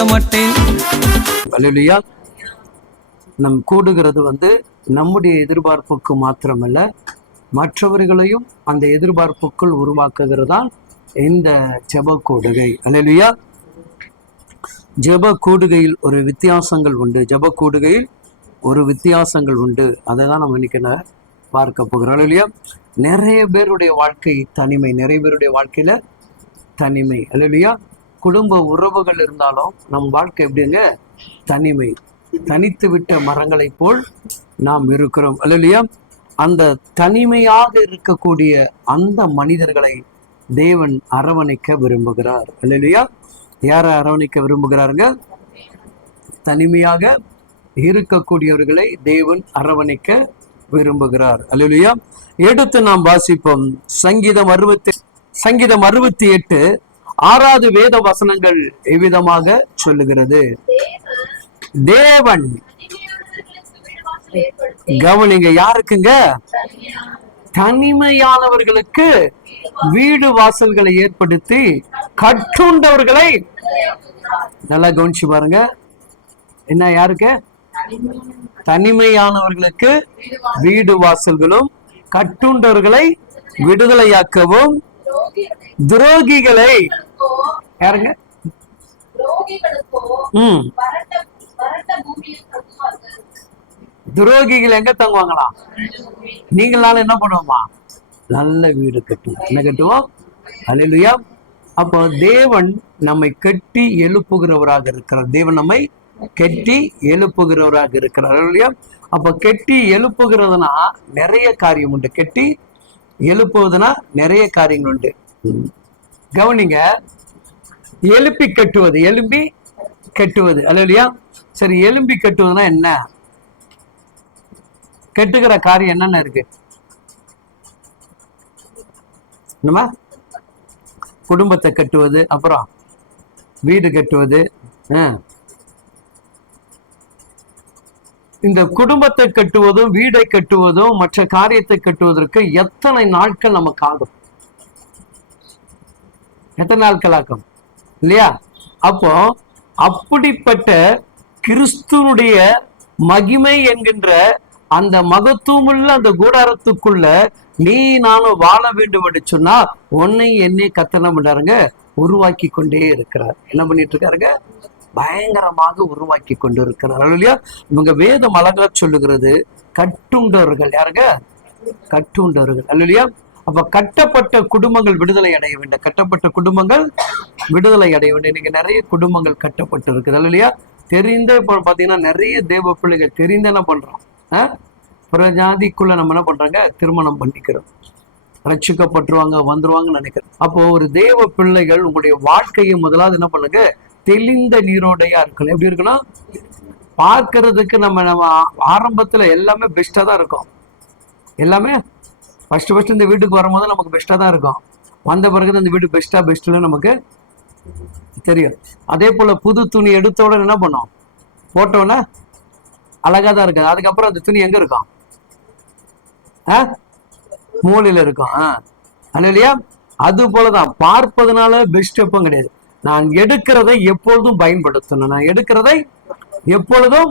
செல்ல மாட்டேன். அல்லேலூயா. நம் கூடுகிறது நம்முடைய எதிர்பார்ப்புக்கு மாத்திரமல்ல, மற்றவர்களையும் அந்த எதிர்பார்ப்புக்குள் உருவாக்குகிறதான் இந்த ஜெப கூடுகை. அல்லேலூயா. ஜெப கூடுகையில் ஒரு வித்தியாசங்கள் உண்டு. ஜெப கூடுகையில் ஒரு வித்தியாசங்கள் உண்டு. அதை தான் நம்ம இன்னைக்கு பார்க்க போகிறோம். அல்லேலூயா. நிறைய பேருடைய வாழ்க்கை தனிமை, நிறைய பேருடைய வாழ்க்கையில தனிமை. அல்லேலூயா. குடும்ப உறவுகள் இருந்தாலும் நம் வாழ்க்கை எப்படிங்க? தனிமை. தனித்து விட்ட மரங்களை போல் நாம் இருக்கிறோம். அல்லேலூயா. அந்த தனிமையாக இருக்கக்கூடிய அந்த மனிதர்களை தேவன் அரவணைக்க விரும்புகிறார். அல்லேலூயா. யாரை அரவணைக்க விரும்புகிறாருங்க? தனிமையாக இருக்கக்கூடியவர்களை தேவன் அரவணைக்க விரும்புகிறார். அல்லேலூயா. எடுத்து நாம் வாசிப்போம். சங்கீதம் 68 6வது வேத வசனங்கள் எவ்விதமாக சொல்லுகிறது? தேவன், கவனிங்க, யாருக்குங்க? தனிமையானவர்களுக்கு வீடு வாசல்களை ஏற்படுத்தி கட்டுண்டவர்களை, நல்லா கவனிச்சு பாருங்க. என்ன? யாருக்கு? தனிமையானவர்களுக்கு வீடு வாசல்களும் கட்டுண்டவர்களை விடுதலையாக்கவும் துரோகிகளை, யாருங்க? துரோகிகள் எங்க தங்குவாங்களாம்? நீங்களால என்ன பண்ணுவோமா? நல்ல வீடு கட்டுவோம். என்ன கட்டுவோம்? அல்லேலூயா. அப்போ தேவன் நம்மை கட்டி எழுப்புகிறவராக இருக்கிறார். தேவன் நம்மை கட்டி எழுப்புகிறவராக இருக்கிறார். அல்லேலூயா. அப்ப கட்டி எழுப்புகிறதுனா நிறைய காரியம் உண்டு. கட்டி எழுப்புவதுனா நிறைய காரியங்கள் உண்டு. கவனிங்க. எழுப்பி கட்டுவது, எழும்பி கட்டுவது. அல்லேலூயா. சரி, எழும்பி கட்டுவதுனா என்ன? கட்டுகிற காரியம் என்னென்ன இருக்கு? நம்ம குடும்பத்தை கட்டுவது, அப்புறம் வீடு கட்டுவது. இந்த குடும்பத்தை கட்டுவதும் வீடை கட்டுவதும் மற்ற காரியத்தை கட்டுவதற்கு எத்தனை நாட்கள் நமக்கு ஆகும்? எத்தனை நாட்கள் ஆகும்? இல்லையா? அப்போ அப்படிப்பட்ட கிறிஸ்துனுடைய மகிமை என்கின்ற அந்த மகத்துவமுள்ள அந்த கூடாரத்துக்குள்ள நீ நானும் வாழ வேண்டும் என்று சொன்னா உன்னை என்னை கத்தனை பண்றாருங்க, உருவாக்கி கொண்டே இருக்கிறார். என்ன பண்ணிட்டு இருக்காருங்க? பயங்கரமாக உருவாக்கி கொண்டு இருக்கிறார். இல்லையா? இவங்க வேதம் அழகா சொல்லுகிறது கட்டுண்டவர்கள். யாருங்க? கட்டுண்டவர்கள். அல்லையா? அப்ப கட்டப்பட்ட குடும்பங்கள் விடுதலை அடைய வேண்டும். கட்டப்பட்ட குடும்பங்கள் விடுதலை அடைய வேண்டும். இன்னைக்கு நிறைய குடும்பங்கள் கட்டப்பட்டு இருக்குது. இல்லையா? தெரிந்த இப்போ பாத்தீங்கன்னா நிறைய தேவ பிள்ளைகள் தெரிந்த என்ன பண்றோம்? புறஜாதிக்குள்ள நம்ம என்ன பண்றாங்க? திருமணம் பண்ணிக்கிறோம். ரட்சிக்கப்பட்டுருவாங்க, வந்துருவாங்கன்னு நினைக்கிறேன். அப்போ ஒரு தேவ பிள்ளைகள் உங்களுடைய வாழ்க்கையை முதலாவது என்ன பண்ணுங்க? தெளிந்த நீரோடையா இருக்கணும். எப்படி இருக்கணும்? பார்க்கறதுக்கு நம்ம ஆரம்பத்துல எல்லாமே பெஸ்டா தான் இருக்கும். எல்லாமே ஃபர்ஸ்ட் இந்த வீட்டுக்கு வரும்போது நமக்கு பெஸ்டா தான் இருக்கும். வந்த பிறகு இந்த வீடு பெஸ்ட்ல நமக்கு தெரியும். அதே போல புது துணி எடுத்த உடனே என்ன பண்ணோம்? போட்டோன்னா அழகா தான் இருக்காது. அதுக்கப்புறம் அந்த துணி எங்க இருக்கும்? மூலையில இருக்கும். இல்லையா? அது போலதான் பார்ப்பதனால பெஸ்ட் எப்பவும் கிடையாது. நான் எடுக்கிறதை எப்பொழுதும் பயன்படுத்தணும். நான் எடுக்கிறதை எப்பொழுதும்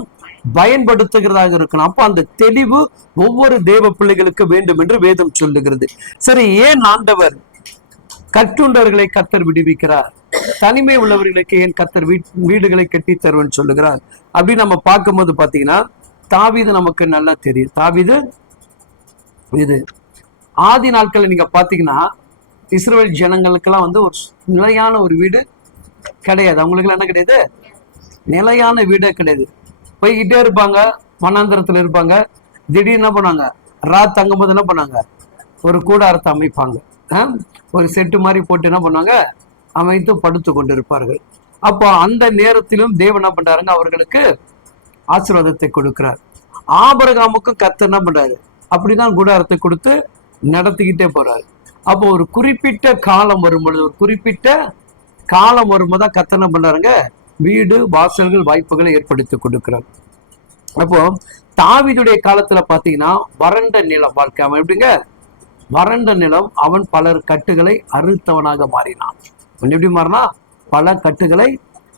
பயன்படுத்துகிறதாக இருக்கணும். அப்போ அந்த தெளிவு ஒவ்வொரு தேவ பிள்ளைகளுக்கு வேண்டும் என்று வேதம் சொல்லுகிறது. சரி, ஏன் ஆண்டவர் கட்டுண்டவர்களை கர்த்தர் விடுவிக்கிறார்? தனிமை உள்ளவர்களுக்கு ஏன் கர்த்தர் வீடுகளை கட்டி தருவேன்னு சொல்லுகிறார்? அப்படின்னு நம்ம பார்க்கும்போது பாத்தீங்கன்னா தாவீது நமக்கு நல்லா தெரியும். தாவீது இது ஆதி நாட்கள் நீங்க பாத்தீங்கன்னா இஸ்ரவேல் ஜனங்களுக்கெல்லாம் ஒரு நிலையான ஒரு வீடு கிடையாது. அவங்களுக்கு என்ன கிடையாது? நிலையான வீடே கிடையாது. போய்கிட்டே இருப்பாங்க, வனாந்திரத்துல இருப்பாங்க. திடீர்னு என்ன பண்ணாங்க? தங்கும் போது என்ன பண்ணாங்க? ஒரு கூடாரத்தை அமைப்பாங்க. ஒரு செட்டு மாதிரி போட்டு என்ன பண்ணாங்க? அமைத்து படுத்து கொண்டு இருப்பார்கள். அப்போ அந்த நேரத்திலும் தேவன் என்ன பண்றாருங்க? அவர்களுக்கு ஆசீர்வாதத்தை கொடுக்கிறார். ஆபிரகாமுக்கும் கர்த்தர் என்ன பண்றாரு? அப்படிதான் கூடாரத்தை கொடுத்து நடத்திக்கிட்டே போறாரு. அப்போ ஒரு குறிப்பிட்ட காலம் வரும்பொழுது, ஒரு குறிப்பிட்ட காலம் வரும்போது கர்த்தர் என்ன பண்றாருங்க? வீடு வாசல்கள் வாய்ப்புகளை ஏற்படுத்தி கொடுக்கிறார். அப்போ தாவீதுடைய காலத்துல பாத்தீங்கன்னா வறண்ட நிலம் வாழ்க்கை. அவன் எப்படிங்க? வறண்ட நிலம். அவன் பலர் கட்டுகளை அறுத்தவனாக மாறினான். எப்படி மாறினா? பல கட்டுகளை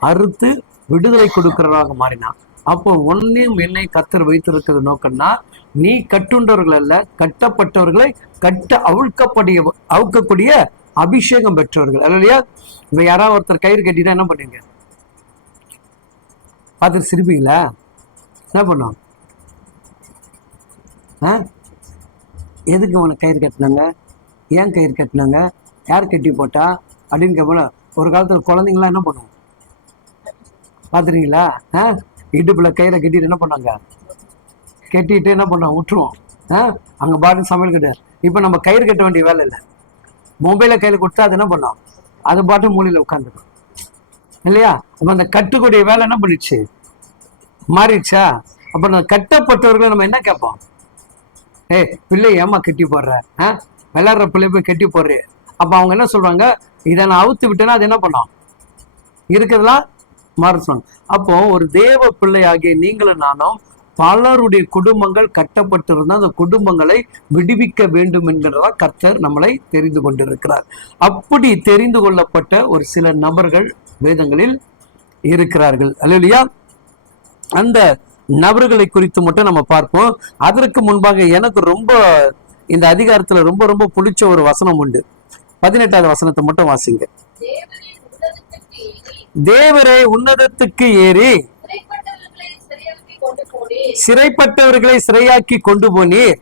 அறுத்து விடுதலை கொடுக்கிறவராக மாறினான். அப்போ ஒன்னையும் என்னை கர்த்தர் வைத்திருக்கிறது நோக்கம்னா, நீ கட்டுண்டவர்கள் அல்ல, கட்டப்பட்டவர்களை அவுக்கக்கூடிய அபிஷேகம் பெற்றவர்கள் இல்லையா? இப்ப யாராவது ஒருத்தர் கயிறு கட்டினா என்ன பண்ணுவீங்க? பார்த்துட்டு சிரிப்பீங்களா? என்ன பண்ணுவோம்? எதுக்கு உனக்கு கயிறு கட்டினாங்க, ஏன் கயிறு கட்டினாங்க, யார் கட்டி போட்டா அப்படின்னு கேட்போம். ஒரு காலத்துல குழந்தைங்களாம் என்ன பண்ணுவோம் பார்த்துருக்கீங்களா? இடுப்புல கயிறை கட்டிட்டு என்ன பண்ணாங்க, கட்டிட்டு என்ன பண்ணோம் விட்டுருவோம். அங்கே பாட்டு சமையல் கிடையாது. இப்போ நம்ம கயிறு கட்ட வேண்டிய வேலை இல்லை. மொபைலை கையில் கொடுத்தா அது என்ன பண்ணோம், அது பாட்டு மூலையில் உட்காந்துக்கும் இல்லையா? அப்போ அந்த கட்டுக்கூடிய வேலை என்ன பண்ணிடுச்சு, மாறிடுச்சா? அப்போ நம்ம கட்டப்பட்டவர்களை நம்ம என்ன கேட்போம்? பிள்ளை ஏமா கட்டி போடுற, விளையாடுற பிள்ளை போய் கட்டி போடுற. அப்போ அவங்க என்ன சொல்றாங்க, இதை நான் அவுத்து விட்டேன்னா அது என்ன பண்ணோம், இருக்கிறதுலாம் மாற சொல்லுவாங்க. அப்போ ஒரு தேவ பிள்ளை ஆகிய நீங்களும் நானும் பலருடைய குடும்பங்கள் கட்டப்பட்டிருந்தால் அந்த குடும்பங்களை விடுவிக்க வேண்டும் என்கிறதா கர்த்தர் நம்மளை தெரிந்து கொண்டிருக்கிறார். அப்படி தெரிந்து கொள்ளப்பட்ட ஒரு சில நபர்கள் வேதங்களில் இருக்கிறார்கள் அல்லேலூயா. அந்த நபர்களை குறித்து மட்டும் நம்ம பார்ப்போம். அதற்கு முன்பாக எனக்கு ரொம்ப இந்த அதிகாரத்துல ரொம்ப ரொம்ப பிடிச்ச ஒரு வசனம் உண்டு. 18வது வசனத்தை மட்டும் வாசிங்க. தேவரே உன்னதத்துக்கு ஏறி சிறைப்பட்டவர்களை சிறையாக்கி கொண்டு போனீர்.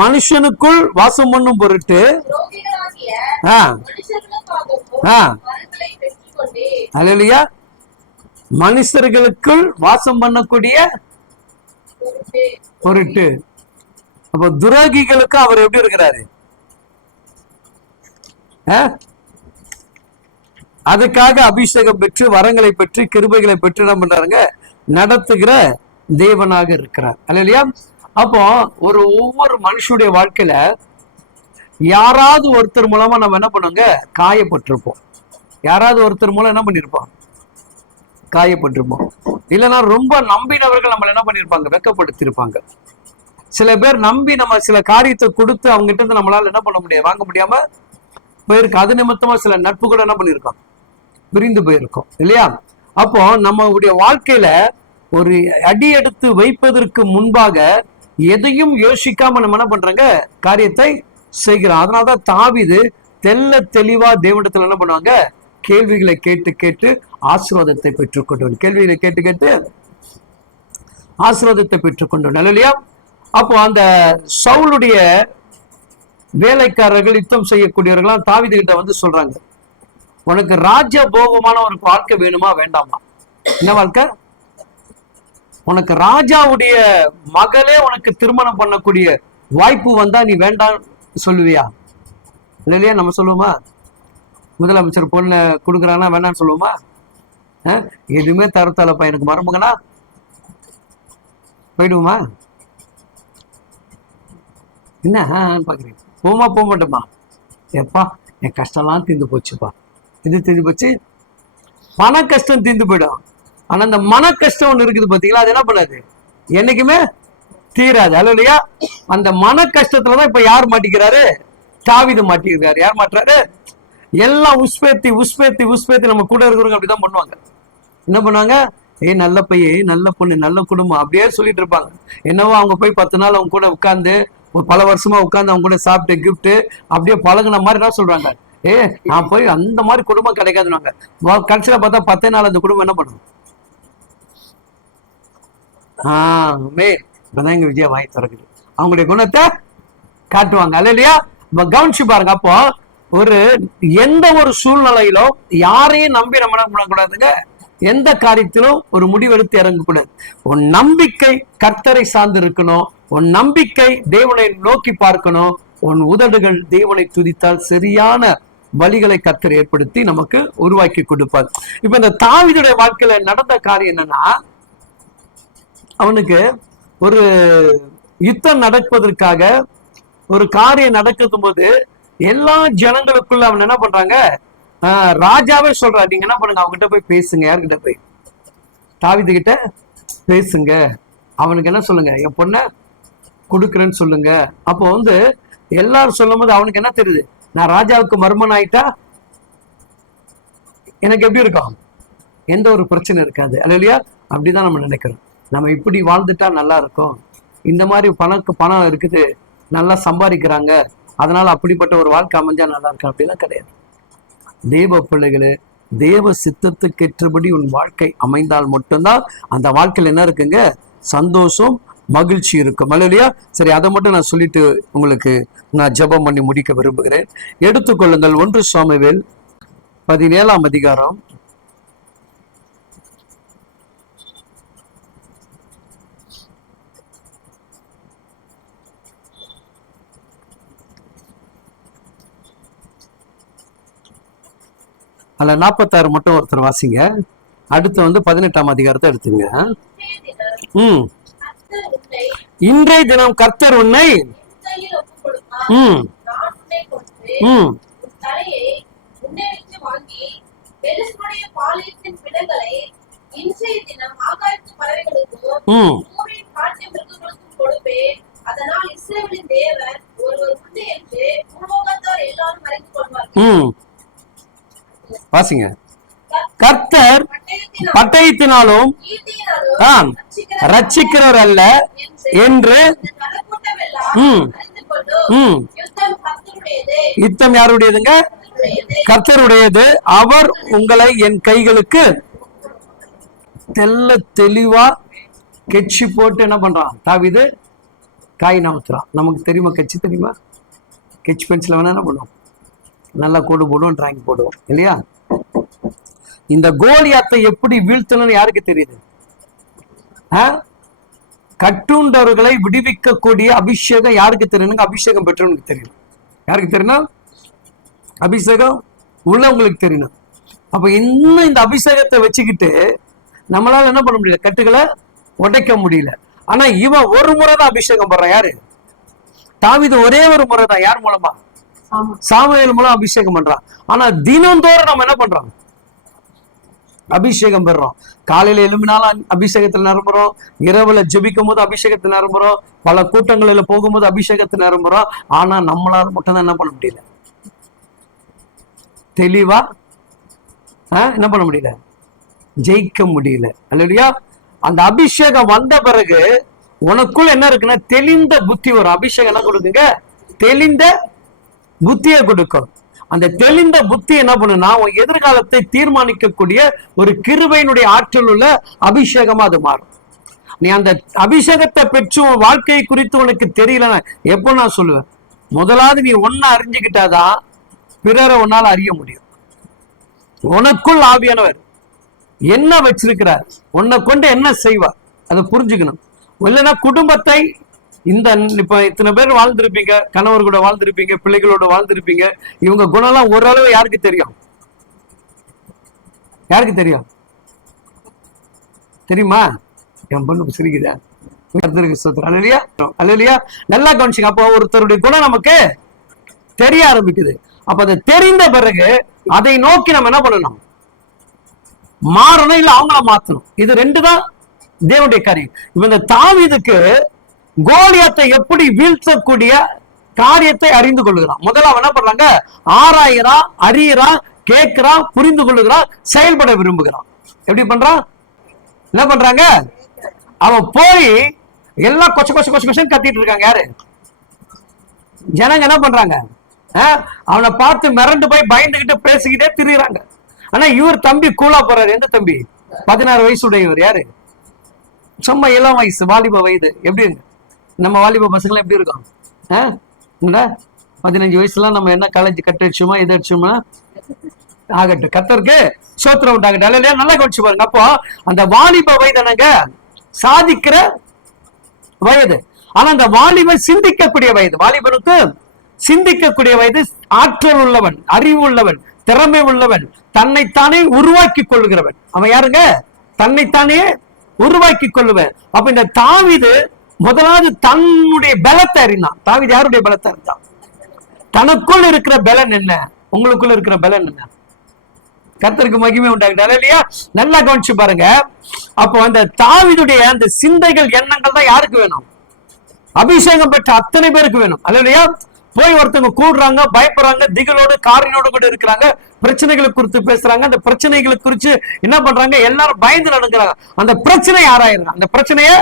மனுஷனுக்குள் வாசம் பண்ணும் பொருட்டு அல்லேலூயா, மனுஷர்களுக்குள் வாசம் பண்ணக்கூடிய பொருட்டு. அப்ப துரோகிகளுக்கு அவர் எப்படி இருக்கிறாரு? அதுக்காக அபிஷேகம் பெற்று வரங்களை பெற்று கிருபைகளை பெற்று என்ன பண்றாங்க, நடத்துகிற தேவனாக இருக்கிறார் அல்லேலூயா. அப்போ ஒவ்வொரு மனுஷனுடைய வாழ்க்கையில யாராவது ஒருத்தர் மூலமா நம்ம என்ன பண்ணுவாங்க, காயப்பட்டிருப்போம். யாராவது ஒருத்தர் மூலம் என்ன பண்ணிருப்போம், காயப்பட்டிருப்போம். இல்லைன்னா ரொம்ப நம்பினவர்கள் நம்மள என்ன பண்ணிருப்பாங்க, வெக்கப்படுத்திருப்பாங்க. சில பேர் நம்பி நம்ம சில காரியத்தை கொடுத்து அவங்க கிட்ட இருந்து நம்மளால என்ன பண்ண முடியாது, வாங்க முடியாம போயிருக்கு. அது நிமித்தமா சில நட்பு கூட என்ன பண்ணிருக்கோம், பிரிந்து போயிருக்கோம் இல்லையா? அப்போ நம்மளுடைய வாழ்க்கையில ஒரு அடி எடுத்து வைப்பதற்கு முன்பாக எதையும் யோசிக்காம நம்ம என்ன பண்றாங்க, காரியத்தை செய்கிறோம். அதனாலதான் தாவீது தெளிவா தேவனிடத்துல என்ன பண்ணுவாங்க, கேள்விகளை கேட்டு கேட்டு ஆசீர்வாதத்தை பெற்றுக்கொண்டவன். கேள்விகளை கேட்டு கேட்டு ஆசீர்வாதத்தை பெற்றுக்கொண்டவன் இல்லையா? அப்போ அந்த சவுலுடைய வேலைக்காரர்கள் யுத்தம் செய்யக்கூடியவர்களாம் தாவீது கிட்ட வந்து சொல்றாங்க, உனக்கு ராஜ போகமான ஒரு வாழ்க்கை வேணுமா வேண்டாமா? என்ன வாழ்க்கை? உனக்கு ராஜாவுடைய மகளே உனக்கு திருமணம் பண்ணக்கூடிய வாய்ப்பு வந்தா நீ வேண்டாம் சொல்லுவியா? இல்லையா? நம்ம சொல்லுவோமா? முதலமைச்சர் பொண்ணு கொடுக்குறானா வேண்டாம்னு சொல்லுவோமா? எதுவுமே தரத்தாலப்பா எனக்கு மருமகனா போயிடுவோமா? என்ன பாக்குறீங்க? போமா போக மாட்டோமா? எப்பா என் கஷ்டம்லாம் தீர்ந்து போச்சுப்பா. இது தீர்ந்து போச்சு, பண கஷ்டம் தீர்ந்து போயிடும். ஆனா அந்த மன கஷ்டம் ஒண்ணு இருக்குது பாத்தீங்களா, அது என்ன பண்ணாது, என்னைக்குமே தீராது அல்லையா? அந்த மன கஷ்டத்துலதான் இப்ப யார் மாட்டிக்கிறாரு, தாவீது மாட்டிக்கிறாரு. யார் மாட்டுறாரு? எல்லாம் உஸ்பேத்தி உஸ்பேத்தி உஸ்பேத்தி நம்ம கூட இருக்கிறவங்க அப்படிதான் பண்ணுவாங்க. என்ன பண்ணுவாங்க, நல்ல பையன், நல்ல பொண்ணு, நல்ல குடும்பம் அப்படியே சொல்லிட்டு இருப்பாங்க. என்னவோ அவங்க போய் 10 நாள் அவங்க கூட உட்கார்ந்து பல வருஷமா உட்கார்ந்து அவங்க கூட சாப்பிட்டு கிஃப்ட் அப்படியே பழகுன மாதிரி என்ன சொல்றாங்க, நான் போய் அந்த மாதிரி குடும்பம் கிடைக்காதுன்னாங்க. கடைசியில பார்த்தா 10 நாள் அந்த குடும்பம் என்ன பண்ணும்? இப்பதான் எங்க விஜயா வாங்கி திறக்குது, அவங்களுடைய குணத்தை காட்டுவாங்க அல்லையா? கவனிச்சு பாருங்க. அப்போ எந்த ஒரு சூழ்நிலையிலும் யாரையும் நம்பி நம்ம என்ன பண்ணக்கூடாதுங்க, எந்த காரியத்திலும் ஒரு முடிவெடுத்து இறங்கக்கூடாது. உன் நம்பிக்கை கர்த்தரை சார்ந்து இருக்கணும். உன் நம்பிக்கை தேவனை நோக்கி பார்க்கணும். உன் உதடுகள் தேவனை துதித்தால் சரியான வழிகளை கர்த்தர் ஏற்படுத்தி நமக்கு உருவாக்கி கொடுப்பார். இப்ப இந்த தாவீதுடைய வாழ்க்கையில நடந்த காரியம் என்னன்னா, அவனுக்கு ஒரு யுத்தம் நடப்பதற்காக ஒரு காரியம் நடக்கும் போது எல்லா ஜனங்களுக்குள்ள அவன் என்ன பண்றாங்க, ராஜாவே சொல்ற, நீங்க என்ன பண்ணுங்க, அவங்ககிட்ட போய் பேசுங்க. யாருக்கிட்ட போய்? தாவீது கிட்ட பேசுங்க. அவனுக்கு என்ன சொல்லுங்க, என் பொண்ணை கொடுக்குறேன்னு சொல்லுங்க. அப்போ எல்லாரும் சொல்லும் போது அவனுக்கு என்ன தெரியுது, நான் ராஜாவுக்கு மர்மன் ஆயிட்டா எனக்கு எப்படி இருக்கும்? எந்த ஒரு பிரச்சனை இருக்காது. அல்லையா? அப்படிதான் நம்ம நினைக்கிறோம். நம்ம இப்படி வாழ்ந்துட்டா நல்லா இருக்கும், இந்த மாதிரி பணம் இருக்குது, நல்லா சம்பாதிக்கிறாங்க, அதனால அப்படிப்பட்ட ஒரு வாழ்க்கை அமைஞ்சா நல்லா இருக்கும், அப்படிலாம் கிடையாது. தேவ பிள்ளைகளே, தேவ சித்தத்துக்கு ஏற்றபடி உன் வாழ்க்கை அமைந்தால் மட்டும்தான் அந்த வாழ்க்கையில் என்ன இருக்குங்க? சந்தோஷம், மகிழ்ச்சி இருக்கும். அல்லையா? சரி, அதை மட்டும் நான் சொல்லிட்டு உங்களுக்கு நான் ஜெபம் பண்ணி முடிக்க விரும்புகிறேன். எடுத்துக்கொள்ளுங்கள் 1 சாமுவேல் 17ஆம் அதிகாரம். அல்ல 46 மட்டும் ஒருத்தர் வாசிங்க. அடுத்து 18ஆம் அதிகாரத்தை எடுத்துங்க. இன்றைய தினம் கர்த்தர் உன்னை வாசிங்க. கர்த்தர் பட்டயத்தினாலும் ரட்சிக்கிறவர் அல்ல என்று. யுத்தம் யாருடையதுங்க? கர்த்தருடையது. அவர் உங்களை என் கைகளுக்கு தெளிவா கெச்சி போட்டு என்ன பண்றான்? தாவீது காய் நவுத்துறான். நமக்கு தெரியுமா கெச்சி? தெரியுமா? கெச் பென்சில் வேணா என்ன பண்ணுவோம்? நல்லா கோடு போடுவோம், டிராயிங் போடுவோம், இல்லையா? இந்த கோலியாத்தை எப்படி வீழ்த்தணும்னு யாருக்கு தெரியுது? கட்டுண்டவர்களை விடுவிக்கக்கூடிய அபிஷேகம் யாருக்கு தெரியணுங்க? அபிஷேகம் பெற்றவனுக்கு தெரியணும். யாருக்கு தெரியணும்? அபிஷேகம் உள்ளவங்களுக்கு தெரியணும். அப்ப இன்னும் இந்த அபிஷேகத்தை வச்சுக்கிட்டு நம்மளால என்ன பண்ண முடியல? கட்டுகளை உடைக்க முடியல. ஆனா இவன் ஒரு முறைதான் அபிஷேகம் பண்றான். யாரு? தாவீது ஒரே ஒரு முறைதான். யார் மூலமா? சாமுவேல் மூலம் அபிஷேகம் பண்றான். ஆனா தினந்தோறும் நம்ம என்ன பண்றோம்? அபிஷேகம் பெறோம். காலையில எழும்பினாலும் அபிஷேகத்தில் நிரம்புறோம், இரவுல ஜெபிக்கும் போது அபிஷேகத்தில் நிரம்புறோம், பல கூட்டங்களில் போகும்போது அபிஷேகத்தில் நிரம்புறோம். ஆனா நம்மளால மட்டும்தான் என்ன பண்ண முடியல? தெளிவா என்ன பண்ண முடியல? ஜெயிக்க முடியல. அல்லையா? அந்த அபிஷேகம் வந்த பிறகு உனக்குள்ள என்ன இருக்குன்னா தெளிந்த புத்தி வரும். அபிஷேகம் என்ன கொடுக்குங்க? தெளிந்த புத்தியை கொடுக்கும். அந்த தெளிந்த புத்தி என்ன பண்ணுனா உன் எதிர்காலத்தை தீர்மானிக்கக்கூடிய ஒரு கிருபையினுடைய ஆற்றல் உள்ள அபிஷேகமா அது மாறும். நீ அந்த அபிஷேகத்தை பெற்று உன் வாழ்க்கையை குறித்து உனக்கு தெரியலன்னா எப்போ நான் சொல்லுவேன், முதலாவது நீ ஒன்ன அறிஞ்சுக்கிட்டாதான் பிறரை உன்னால் அறிய முடியும். உனக்குள் ஆவியானவர் என்ன வச்சிருக்கிறார், உன்னை கொண்டு என்ன செய்வார், அதை புரிஞ்சுக்கணும். இல்லைன்னா குடும்பத்தை இப்ப இத்தனை பேர் வாழ்ந்திருப்பீங்க, கணவர் கூட வாழ்ந்திருப்பீங்க, பிள்ளைகளோட வாழ்ந்திருப்பீங்க. இவங்க குணம்லாம் ஓரளவு யாருக்கு தெரியும்? யாருக்கு தெரியும்? தெரியுமா? என் பொண்ணு சிரிக்குதா? அல்லையா? நல்லா கவனிச்சுங்க. அப்போ ஒருத்தருடைய குணம் நமக்கு தெரிய ஆரம்பிக்குது. அப்ப அதை தெரிந்த பிறகு அதை நோக்கி நம்ம என்ன பண்ணணும்? மாறணும், இல்ல அவங்கள மாத்தணும். இது ரெண்டு தான் தேவனுடைய காரியம். இப்ப இந்த தாவீதுக்கு கோலியாத்தை எப்படி வீழ்த்தக்கூடிய காரியத்தை அறிந்து கொள்ளுகிறான். முதல்ல அவன் என்ன பண்றாங்க? ஆராயிறான், அறியறான், கேட்கிறான், புரிந்து கொள்ளுகிறான், செயல்பட விரும்புகிறான். எப்படி பண்றான்? என்ன பண்றாங்க? அவன் போய் எல்லாம் கொச்ச கொச்ச கொச்ச கொச்சன்னு கத்திட்டு இருக்காங்க. யாரு? ஜனங்க என்ன பண்றாங்க? அவனை பார்த்து மிரண்டு போய் பயந்துகிட்டு பேசிக்கிட்டே திரியுறாங்க. ஆனா இவர் தம்பி கூலா போறாரு. எந்த தம்பி? 16 வயசு உடையவர். யாரு? சும்மா இளம் வயசு, வாலிப வயது. எப்படி இருக்கு நம்ம வாலிப பசங்களாம்? எப்படி இருக்கும்? 15 வயசுலாம் நம்ம என்ன காலேஜ் கட்ட அடிச்சோமா, எது அடிச்சோமா? ஆகட்டும், கத்தருக்கு சோத்திரம் உண்டாகட்டும். இல்லையா? நல்லா கவனிச்சு பாருங்க. அப்போ அந்த வாலிப வயதுனங்க சாதிக்கிற வயது. ஆனா அந்த வாலிபன் சிந்திக்கக்கூடிய வயது. வாலிபனுக்கு சிந்திக்கக்கூடிய வயது. ஆற்றல் உள்ளவன், அறிவு உள்ளவன், திறமை உள்ளவன், தன்னைத்தானே உருவாக்கி கொள்ளுகிறவன். அவன் யாருங்க? தன்னைத்தானே உருவாக்கி கொள்ளுவன். அப்ப இந்த தாவீது முதலாவது தன்னுடைய பலத்தை அறிந்தான். தாவீது யாருடைய பலத்தை அறிந்தான்? தனக்குள் இருக்கிற பலன் என்ன, உங்களுக்குள்ள இருக்கிற பலன் என்ன? கர்த்தருக்கு மகிமை உண்டாகிட்டாரு. இல்லையா? நல்லா கவனிச்சு பாருங்க. அப்போ அந்த தாவீதுடைய அந்த சிந்தைகள், எண்ணங்கள் தான் யாருக்கு வேணும்? அபிஷேகம் பெற்ற அத்தனை பேருக்கு வேணும். அல்லையா? போய் ஒருத்தவங்க கூடுறாங்க, பயப்படுறாங்க, திகளோடு காரினோடு கூட இருக்கிறாங்க, பிரச்சனைகளை குறித்து பேசுறாங்க. அந்த பிரச்சனைகளை குறித்து என்ன பண்றாங்க? எல்லாரும் பயந்து நடக்கிறாங்க. அந்த பிரச்சனை யாராயிருங்க? அந்த பிரச்சனைய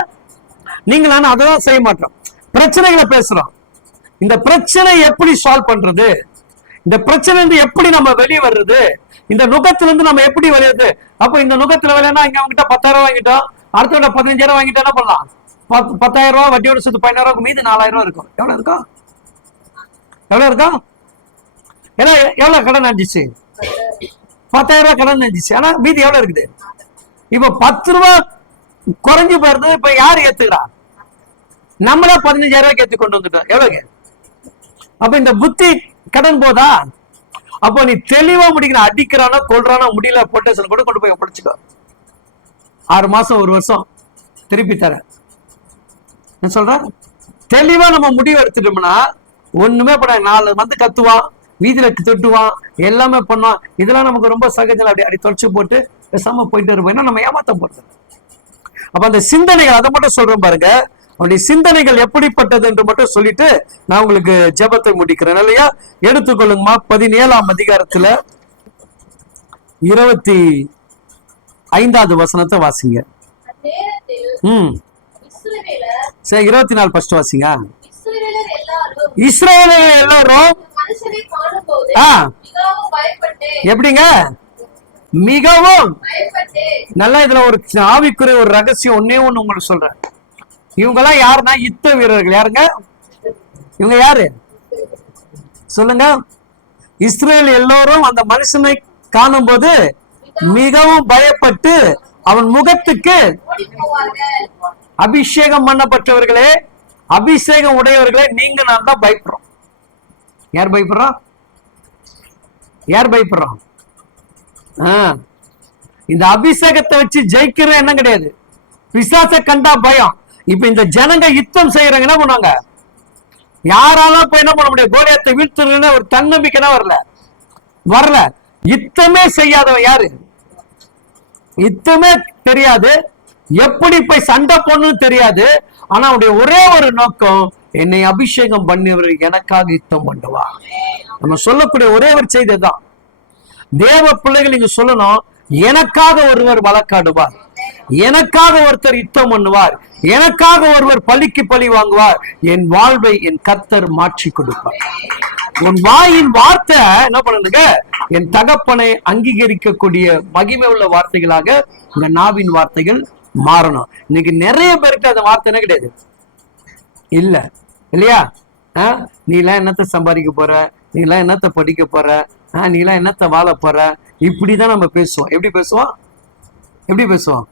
நீங்களான அதெல்லாம் செய்ய மாட்டோம். பிரச்சனைகளை பேசுறோம். இந்த பிரச்சனை எப்படி சால்வ் பண்றது? இந்த பிரச்சனை இருந்து எப்படி நம்ம வெளியே வர்றது? இந்த நுகத்துல இருந்து நம்ம எப்படி வரையுது? அப்ப இந்த நுகத்துல விளையாடா இங்க அவங்ககிட்ட 10,000 வாங்கிட்டோம், அடுத்த 15,000 வாங்கிட்டா என்ன பண்ணலாம்? 10,000 ரூபாய் வட்டியோட சேர்த்து 15,000 மீது 4,000 இருக்கும். எவ்வளவு இருக்கும்? எவ்வளவு இருக்கும்? ஏன்னா எவ்வளவு கடன் அஞ்சிச்சு? 10,000 கடன் அஞ்சிச்சு. ஆனா மீதி எவ்வளவு இருக்குது? இப்ப 10 ரூபாய் குறைஞ்சு போயிருது. இப்ப யாரு ஏத்துக்கிறா? நம்மளே 15,000 ஏத்து கொண்டு வந்துட்டோம். எவ்வளவு? அப்ப இந்த புத்தி கடன் போதா? அப்போ நீ தெளிவா முடிக்கிற, அடிக்கிறானா கொள்றானா முடியல, பொட்டேஷன் கூட கொண்டு போய் படிச்சுக்கோ. 6 மாசம் 1 வருஷம் திருப்பி தர சொல்ற. தெளிவா நம்ம முடிவு எடுத்துட்டோம்னா ஒண்ணுமே பண்ண. 4 வந்து கத்துவான், வீதியில தொட்டுவான், எல்லாமே பண்ணுவான். இதெல்லாம் நமக்கு ரொம்ப சகஜம். அப்படி தொலைச்சு போட்டு பேசாம போயிட்டு இருப்போம். ஏன்னா நம்ம ஏமாத்த போறது. அப்ப அந்த சிந்தனைகள், அதை மட்டும் சொல்றேன் பாருங்க. அவருடைய சிந்தனைகள் எப்படிப்பட்டது என்று மட்டும் சொல்லிட்டு நான் உங்களுக்கு ஜெபத்தை முடிக்கிறேன் இல்லையா? எடுத்துக்கொள்ளுங்கம்மா. 17ஆம் அதிகாரத்துல 25வது வசனத்தை வாசிங்க. சரி, 24 ஃபர்ஸ்ட் வாசிங்க. இஸ்ரவேலர் எல்லாரும் எப்படிங்க? மிகவும் நல்லா. இதுல ஒரு ஆவிக்குரிய ஒரு ரகசியம் ஒன்னே ஒண்ணு உங்களுக்கு சொல்றேன். இவங்க எல்லாம் யாருன்னா யுத்த வீரர்கள். யாருங்க இவங்க? யாரு சொல்லுங்க? இஸ்ரேல் எல்லோரும் அந்த மனுஷனை காணும் போது மிகவும் பயப்பட்டு அவன் முகத்துக்கு அபிஷேகம் பண்ணப்பட்டவர்களே, அபிஷேகம் உடையவர்களே, நீங்க நான் தான் பயப்படுறோம். யார் பயப்படுறோம்? யார் பயப்படுறோம்? இந்த அபிஷேகத்தை வச்சு ஜெயிக்கிற என்ன கிடையாது. பிசாசை கண்டா பயம். இப்ப இந்த ஜனங்க யுத்தம் செய்யறாங்க, என்ன பண்ணுவாங்க? யாராலும் போய் என்ன பண்ண முடியாது? கோலியாத்தை வீழ்த்துறதுன்னு ஒரு தன்னம்பிக்கைனா வரல. யுத்தமே செய்யாதவன் யாரு? யுத்தமே தெரியாது, எப்படி போய் சண்டை போடணும்னு தெரியாது. ஆனா அவனுடைய ஒரே ஒரு நோக்கம், என்னை அபிஷேகம் பண்ணியவர் எனக்காக யுத்தம் பண்ணுவா. நம்ம சொல்லக்கூடிய ஒரே ஒரு செய்தி தான். தேவ பிள்ளைகள் நீங்க சொல்லணும், எனக்காக ஒருவர் வழக்காடுவார், எனக்காக ஒருத்தர் யுத்தம் பண்ணுவார், எனக்காக ஒருவர் பழிக்கு பழி வாங்குவார், என் வாழ்வை என் கர்த்தர் மாற்றி கொடுப்பார். உன் வாயின் வார்த்தை என்ன பண்ணுங்க? என் தகப்பனை அங்கீகரிக்கக்கூடிய மகிமை உள்ள வார்த்தைகளாக உங்க நாவின் வார்த்தைகள் மாறணும். இன்னைக்கு நிறைய பேருக்கு அந்த வார்த்தை என்ன கிடையாது, இல்ல இல்லையா? நீ எல்லாம் என்னத்தை சம்பாதிக்க போற, நீ எல்லாம் என்னத்தை படிக்க போற, நீ எல்லாம் என்னத்தை வாழ போற, இப்படிதான் நம்ம பேசுவோம். எப்படி பேசுவோம்? எப்படி பேசுவோம்?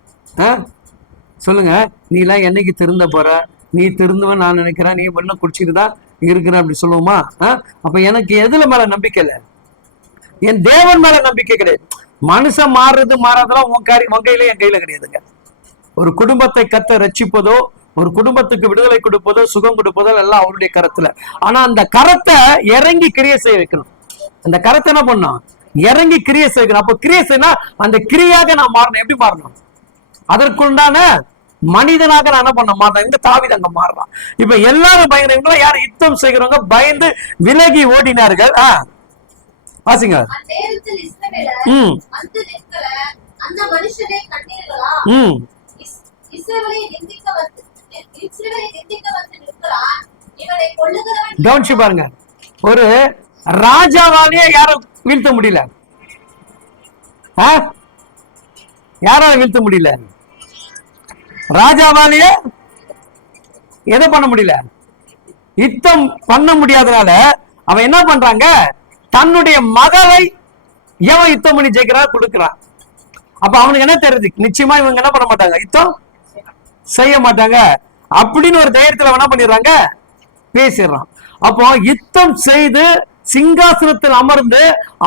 சொல்லுங்க. நீ எல்லாம் என்னைக்கு திருந்த போற, நீ திருந்துவன் நான் நினைக்கிறேன், நீ வெள்ளம் குடிச்சிட்டு தான் இருக்கிற, அப்படி சொல்லுவோமா? அப்ப எனக்கு எதுல மேல நம்பிக்கை இல்லை? என் தேவன் மேல நம்பிக்கை கிடையாது. மனுஷன் மாறுறது மாறாதெல்லாம் உன் கையில என் கையில கிடையாதுங்க. ஒரு குடும்பத்தை கத்த ரட்சிப்பதோ, ஒரு குடும்பத்துக்கு விடுதலை கொடுப்பதோ, சுகம் கொடுப்பதோ எல்லாம் அவருடைய கரத்துல. ஆனா அந்த கரத்தை இறங்கி கிரியை செய்ய வைக்கணும். அந்த கரத்தை என்ன பண்ணும்? இறங்கி கிரியை செய்யணும். அப்ப கிரியை செய்யனா அந்த கிரியாக நான் மாறணும். எப்படி மாறணும்? அதற்குண்டான மனிதனாக நான் என்ன பண்ண மாட்டேன். இந்த தாவீது அங்க மாறலாம். இப்ப எல்லாரும் பயங்கர யாரு யுத்தம் செய்கிறவங்க பயந்து விலகி ஓடினார்கள். வாசிங்க. கவனிச்சு பாருங்க. ஒரு ராஜாவாலேயே யாரும் வீழ்த்த முடியல. யாரால வீழ்த்த முடியல? ராஜாவாலேயே எதை பண்ண முடியல? யுத்தம் பண்ண முடியாதனால அவன் என்ன பண்றாங்க? தன்னுடைய மகளை எவன் யுத்தம் பண்ணி ஜெயிக்கிறான் கொடுக்கிறான். அப்ப அவனுக்கு என்ன தெரியுது? நிச்சயமா இவங்க என்ன பண்ண மாட்டாங்க, யுத்தம் செய்ய மாட்டாங்க அப்படின்னு ஒரு தைரியத்துல என்ன பண்ணிடுறாங்க, பேசிடுறான். அப்போ யுத்தம் செய்து சிங்காசனத்தில் அமர்ந்து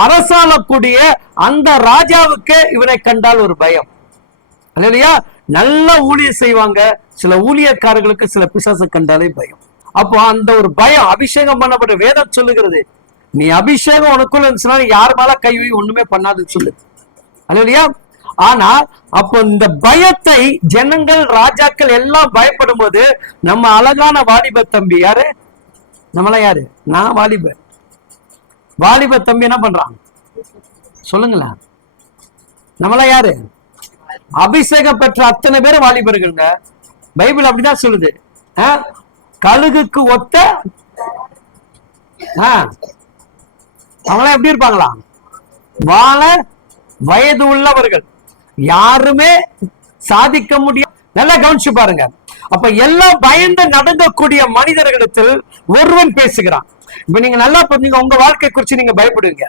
அரசாளக்கூடிய அந்த ராஜாவுக்கு இவனை கண்டால் ஒரு பயம் இல்லையா? நல்ல ஊழியர் செய்வாங்க, சில ஊழியக்காரர்களுக்கு சில பிசாசு கண்டாலே பயம். அப்போ அந்த ஒரு பயம், அபிஷேகம் பண்ணப்பட்ட வேதம் சொல்லுகிறது, நீ அபிஷேகம் உனக்குள்ள இருந்துச்சுன்னா யார் மேல கை ஒண்ணுமே பண்ணாதுன்னு சொல்லு இல்லையா? ஆனா அப்போ இந்த பயத்தை ஜனங்கள் ராஜாக்கள் எல்லாம் பயப்படும் போது நம்ம அழகான வாலிப தம்பி யாரு நம்மளாம் யாரு? நான் வாலிப தம்பி என்ன பண்றான் சொல்லுங்களேன். நம்மளாம் யாரு? அபிஷேகம் பெற்ற அத்தனை பேரும் வாலிபர்கள்ங்க. பைபிள் அப்படிதான் சொல்லுது. கழுகுக்கு ஒத்த அவங்களாம் எப்படி இருப்பாங்களா? வாழ வயது உள்ளவர்கள், யாருமே சாதிக்க முடியாது. நல்லா கவனிச்சு பாருங்க. அப்ப எல்லாம் பயந்து நடந்தக்கூடிய மனிதர்களிடத்தில் ஒருவன் பேசுகிறான். இப்ப நீங்க நல்லா புரிஞ்சுங்க, உங்க வாழ்க்கை குறிச்சு நீங்க பயப்படுவீங்க.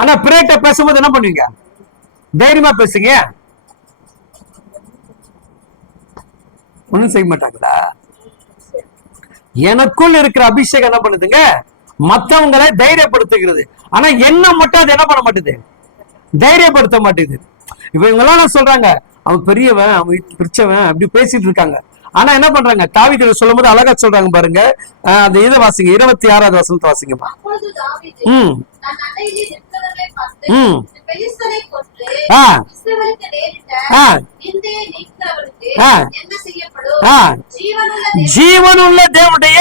ஆனா பிரேட்ட பேசும்போது என்ன பண்ணுவீங்க? தைரியமா பேசுங்க. ஒண்ணும் செய்ய மாட்டாங்களா? எனக்குள் இருக்கிற அபிஷேகம் என்ன பண்ணுதுங்க? மற்றவங்களை தைரியப்படுத்துகிறது. ஆனா என்ன மட்டும் அது என்ன பண்ண மாட்டேது? தைரியப்படுத்த மாட்டேது. இப்ப இவங்கெல்லாம் சொல்றாங்க அவன் பெரியவன், அவன் பிரிச்சவன், அப்படி பேசிட்டு இருக்காங்க. ஆனா என்ன பண்றாங்க? தாவீது சொல்லும் போது அழகா சொல்றாங்க பாருங்க. அந்த இதை வாசிங்க, 26வது வசனத்தை வாசிங்கப்பா. ஜீவனுள்ள தேவனுடைய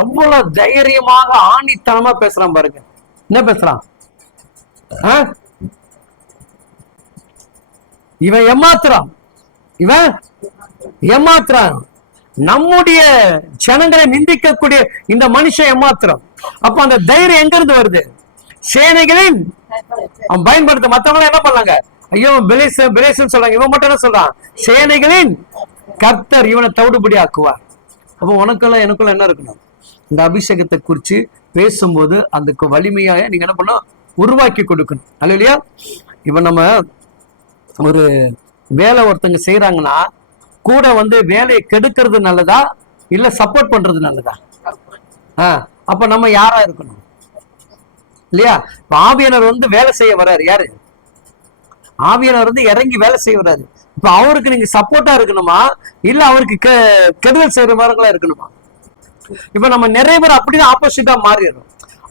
எவ்வளவு தைரியமாக ஆணித்தனமா பேசுறான் பாருங்க. என்ன பேசுறான்? இவன் ஏமாத்துறான், இவன் ஏமாத்துறான். நம்முடைய ஜனங்களை நிந்திக்கக்கூடிய இந்த மனுஷன் ஏமாத்துறான். அப்ப அந்த தைரியம் எங்க இருந்து வருது? சேனைகளின் அவன் பயன்படுத்த. மத்தவங்க என்ன பண்ணாங்க? ஐயோ பெலேசன் சொல்றாங்க. இவன் மட்டும் என்ன சொல்றான்? சேனைகளின் கர்த்தர் இவனை தவிடுபடி ஆக்குவார். அப்போ உனக்குள்ள எனக்குள்ள என்ன இருக்கணும்? இந்த அபிஷேகத்தை குறிச்சு பேசும்போது அதுக்கு வலிமையாக நீங்க என்ன பண்ணணும்? உருவாக்கி கொடுக்கணும். அல்ல இல்லையா? இப்ப நம்ம ஒரு வேலை ஒருத்தங்க செய்யறாங்கன்னா கூட வேலையை கெடுக்கிறது நல்லதா இல்ல சப்போர்ட் பண்றது நல்லதா? அப்ப நம்ம யாரா இருக்கணும்? இல்லையா? ஆவியானவர் வேலை செய்ய வர்றாரு. யாரு? ஆவியானவர் இறங்கி வேலை செய்ய வர்றாரு. இப்ப அவருக்கு நீங்க சப்போர்ட்டா இருக்கணுமா இல்ல அவருக்கு கெடுதல் செய்யற மாதிரிங்களா இருக்கணுமா? இப்ப நம்ம நிறைய பேர் அப்படிதான் ஆப்போசிட்டா மாறிடுறோம்.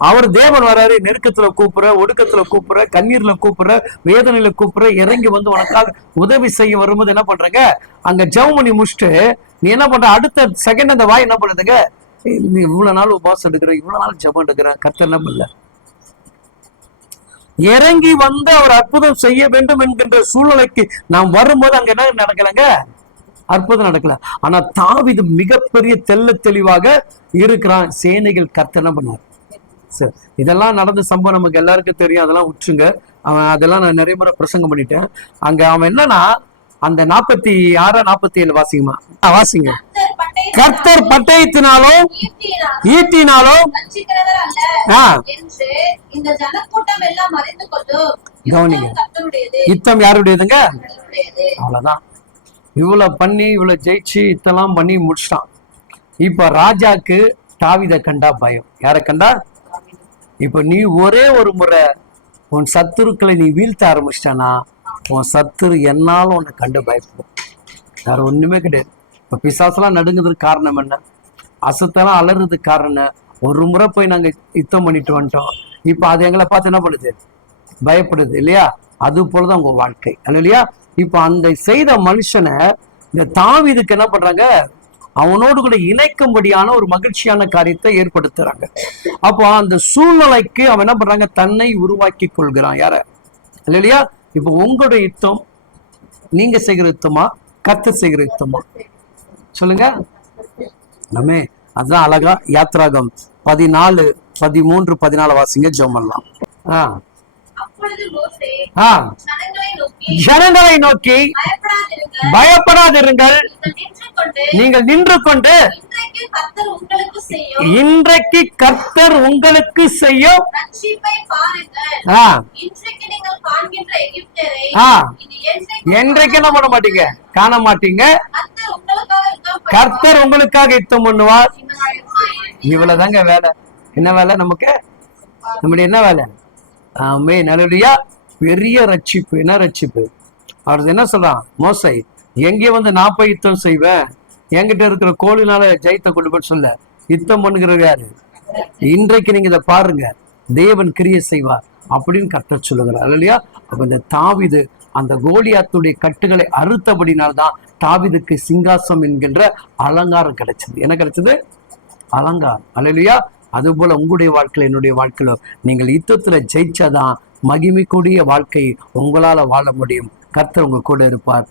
அவர் தேவன் வர்றாரு, நெருக்கத்துல கூப்பிடுற, ஒடுக்கத்துல கூப்பிடுற, கண்ணீர்ல கூப்பிடுற, வேதனையில கூப்பிடுற, இறங்கி உனக்காக உதவி செய்ய வரும்போது என்ன பண்றங்க? அங்க ஜெபம் பண்ணி முடிச்சுட்டு நீ என்ன பண்ற? அடுத்த செகண்ட் அந்த வாய் என்ன பண்ணுதுங்க? நீ இவ்வளவு நாள் உபவாசம் எடுக்கிற, இவ்வளவு நாள் ஜெபம் எடுக்கிற, கர்த்தர் என்ன பண்ணல? இறங்கி அவர் அற்புதம் செய்ய வேண்டும் என்கின்ற சூழ்நிலைக்கு நாம் வரும்போது அங்க என்ன நடக்கலங்க? அற்புதம் நடக்கல. ஆனா தாவீது மிகப்பெரிய தெள்ள தெளிவாக இருக்கிறான். சேனைகள் கர்த்தர் என்ன பண்ணார்? சரி, இதெல்லாம் நடந்த சம்பவம் நமக்கு எல்லாருக்கும் தெரியும். அதெல்லாம் உற்றுங்க. அதெல்லாம் நான் நிறைய முறை பிரசங்கம் பண்ணிட்டேன். அங்க அவன் என்னன்னா அந்த 46 47 வாசிக்குமா? வாசிங்க. கர்த்தர் பட்டயத்தினாலும் ஈட்டினாலும் கவனிங்க, யுத்தம் யாருடையதுங்க? அவ்வளவுதான். இவ்வளவு பண்ணி இவ்வளவு ஜெயிச்சு இதெல்லாம் பண்ணி முடிச்சிட்டான். இப்ப ராஜாக்கு தாவீதை கண்டா பயம். யாரை கண்டா? இப்ப நீ ஒரே ஒரு முறை உன் சத்துருக்களை நீ வீழ்த்த ஆரம்பிச்சிட்டானா உன் சத்துரு என்னாலும் உன்னை கண்டு பயப்படும். வேற ஒண்ணுமே கிடையாது. இப்ப பிசாசெல்லாம் நடுங்குறதுக்கு காரணம் என்ன? அசத்தெல்லாம் அலறதுக்கு காரணம் ஒரு முறை போய் நாங்க யுத்தம் பண்ணிட்டு வந்துட்டோம். இப்ப அது எங்களை பார்த்து என்ன பண்ணுது? பயப்படுது இல்லையா? அது போலதான் உங்க வாழ்க்கை இல்லையா? இப்ப அந்த செய்த மனுஷனை இந்த தாவீதுக்கு என்ன பண்றாங்க? அவனோடு கூட இணைக்கும்படியான ஒரு மகிழ்ச்சியான காரியத்தை ஏற்படுத்துறாங்க. அப்போ அந்த சூழ்நிலைக்கு அவன் என்ன பண்றாங்க? தன்னை உருவாக்கி கொள்கிறான். யார? இல்லையா? இப்ப உங்களுடைய யுத்தம் நீங்க செய்கிற யுத்தமா கர்த்தர் செய்கிற யுத்தமா? சொல்லுங்க. நம்ம அதுதான் அழகா யாத்ராகம் 14 13 14 வாசிங்க. ஜெபம் பண்ணலாம். ஜனங்களை நோக்கி பயப்படாதிருங்கள், நீங்கள் நின்று கொண்டு இன்றைக்கு கர்த்தர் உங்களுக்கு செய்யும் என்றைக்கு என்ன பண்ண மாட்டீங்க? காண மாட்டீங்க. கர்த்தர் உங்களுக்காக யுத்தம் பண்ணுவார். இவ்வளவுதாங்க வேலை. என்ன வேலை நமக்கு? நம்முடைய என்ன வேலை? ஆமே, நல்லபடியா பெரிய ரட்சிப்பு. என்ன ரட்சிப்பு? அவர் என்ன சொல்றான்? மோசை எங்கே நான் போய் யுத்தம் செய்வேன், என்கிட்ட இருக்கிற கோழினால ஜெயத்தை கொண்டு போய் சொல்ல. யுத்தம் பண்ணுகிறது யாரு? இன்றைக்கு நீங்க இதை பாருங்க, தேவன் கிரியை செய்வார் அப்படின்னு கர்த்தர் சொல்லுகிறார் இல்லையா? அப்ப இந்த தாவீது அந்த கோலியாத்துடைய கட்டுகளை அறுத்தபடினால்தான் தாவீதுக்கு சிங்காசனம் என்கின்ற அலங்காரம் கிடைச்சது. என்ன கிடைச்சது? அலங்காரம். அல்லேலூயா. அதுபோல உங்களுடைய வாழ்க்கையில, என்னுடைய வாழ்க்கையில நீங்கள் யுத்தத்துல ஜெயிச்சாதான் மகிமைக்குரிய வாழ்க்கை உங்களால வாழ முடியும். கர்த்தர் உங்க கூட இருப்பார்.